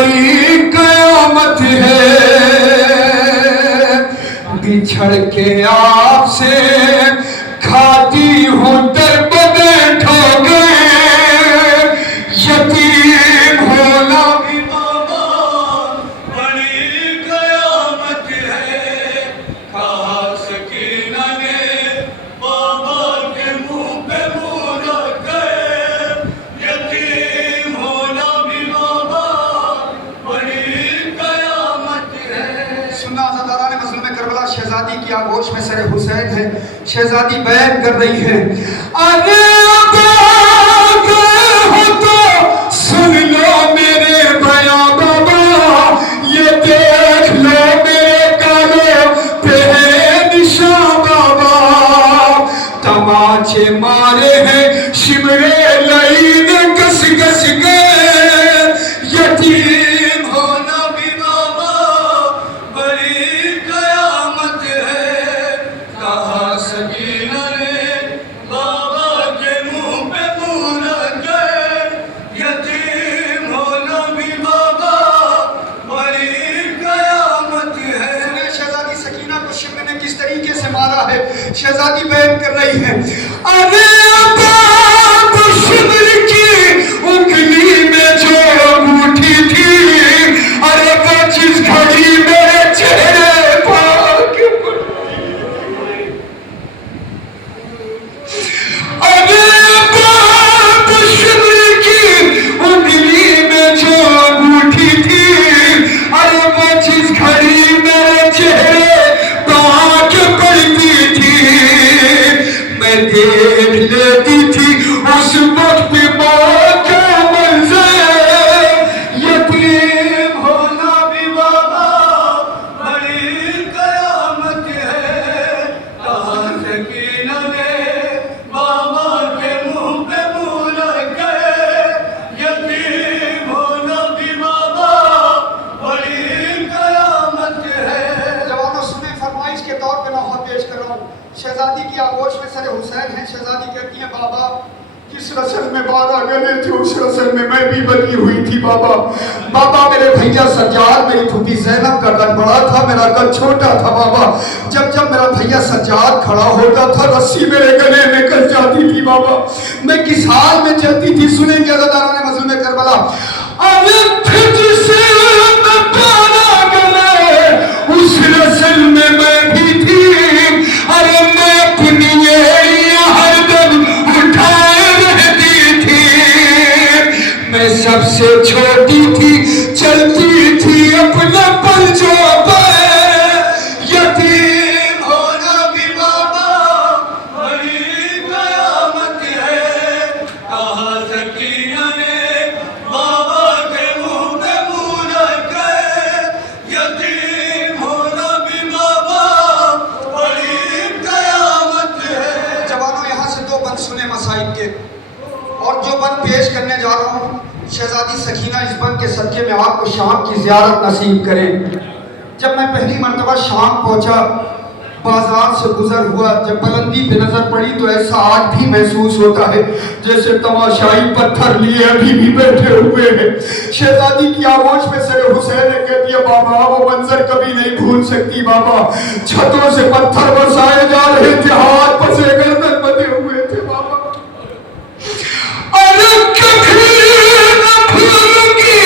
बड़ी कयामत है, बिछड़ के आपसे खाती हूँ दरबदे ठोके, यतीम होना भी बाबा बड़ी कयामत है। कहा सकीना ने बाबा के मुंह पे मुंह रख गए, यतीम होना भी बाबा बड़ी कयामत है। सुना अज़ादारान मज़लूम करबला, शहजादी की आगोश में सर हुसैन है। शहजादी बैन कर रही है, अरे हो तो सुन लो मेरे भया बाबा, ये देख लो मेरे काले पे है निशान बाबा, तमाचे मारे हैं शिमरे लईन कस कस गए, यतीम होना भी बाबा बड़ी कयामत है। कहा सकीना ने बाबा के मुंह पे मुंह रख गए, यतीम होना भी बाबा बड़ी कयामत है। शहजादी सकीना को शिमरे ने किस तरीके से मारा है, शहजादी बयान कर रही है, अरे बाप शिमर की उंगली में जो अंगूठी थी, अरे वो जिस घड़ी मेरे चेहरे पाक अरे बाप शिमर की उंगली में जो अंगूठी थी, अरे वो जिस घड़ी मेरे चेहरे पाक पड़ती थी, मैं देख लेती थी उस वक्त मौत का मंजर, यतीम होना भी बाबा बड़ी कयामत है। कहा सकीना ने बाबा के मुंह पे मुंह रख गए, यतीम होना भी बाबा बड़ी कयामत है। जवानों सुने, फरमाइश के तौर पे नौहा पेश कर रहा हूँ। शहजादी की आगोश में सर हुसैन है। शहजादी कहती है, बाबा जिस रसल में 12 गले थे उस रसल में मैं भी बनी हुई थी बाबा। बाबा मेरे भैया सज्जाद, मेरी फूफी ज़ैनब का कद बड़ा था, मेरा कद छोटा था बाबा। जब जब मेरा भैया सज्जाद खड़ा होता था, रस्सी मेरे गले में कस जाती थी बाबा। मैं किस हाल में चलती थी, सुनेंगे अज़ादारान मज़लूम करबला। अरे जिसे मैं 12 गले उस रसल में मैं भी थी, अरे मैं अपनी एड़ियां हरदम उठाए रहती थी, मैं सबसे छोटी थी, चलती थी अपने पंजों पर, यतीम होना भी बाबा बड़ी कयामत है। कहा सकीना ने बाबा के मुंह पे मुंह रख गए, यतीम होना भी बाबा बड़ी कयामत है। जवानों यहाँ से 2 बंद सुने मसाइब के, और जो बंद पेश करने जा रहा हूँ, शहजादी सकीना इस बंद के सदके में आपको शाम की ज़ियारत नसीब करें। जब मैं पहली मरतबा शाम पहुँचा, बाजार से गुजर हुआ, जब बुलंदी पे नजर पड़ी तो ऐसा आज भी महसूस होता है जैसे तमाशाई पत्थर लिए अभी भी बैठे हुए हैं। शहजादी की आगोश में सर हुसैन ने कहती है, बाबा वो मंजर कभी नहीं भूल सकती बाबा। छतों से पत्थर बरसाए जा रहे थे, हाथ पसे गर्दन बंधे हुए थे बाबा। अरे कभी न भूलूंगी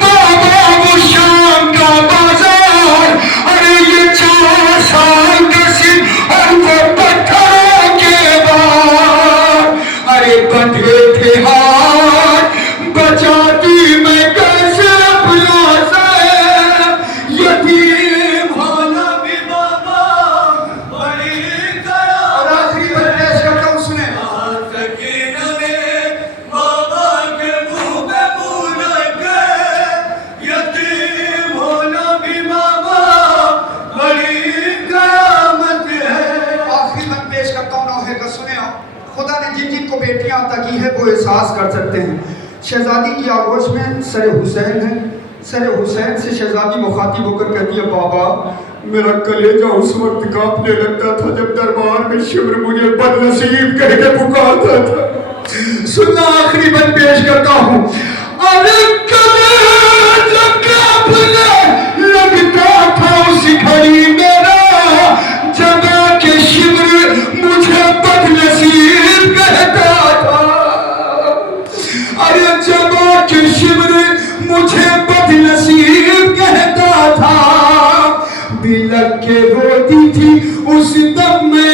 बाबा वो शाम का बाजार, अरे ये 4 साल के सिर और वो पत्थरों के बाद, अरे बंधे थे हाथ, बचाती मैं कैसे अपना से, यतीम होना भी बाबा बड़ी कयामत। और आखिरी बात पेश करता हूँ, सुने। सकीना ने बाबा के मुंह पे मुंह रख गए, यतीम होना भी बाबा बड़ी कयामत है। आखिरी बात पेश करता हूँ, नौहे का सुने। खुदा ने जिन जिन को बेटियां अता की है वो एहसास कर सकते हैं। शहजादी की आगोश में सर हुसैन है। सर हुसैन से शहजादी मुखातिब होकर कहती है, बाबा मेरा कलेजा उस वक्त कांपने लगता था जब दरबार में शिमर मुझे बदनसीब कह के पुकारता था। सुनना, आखिरी बंद पेश करता हूँ। अरे कलेजा کہ شبر مجھے بدنصیب کہتا تھا، بلک کے روتی تھی اس دم میں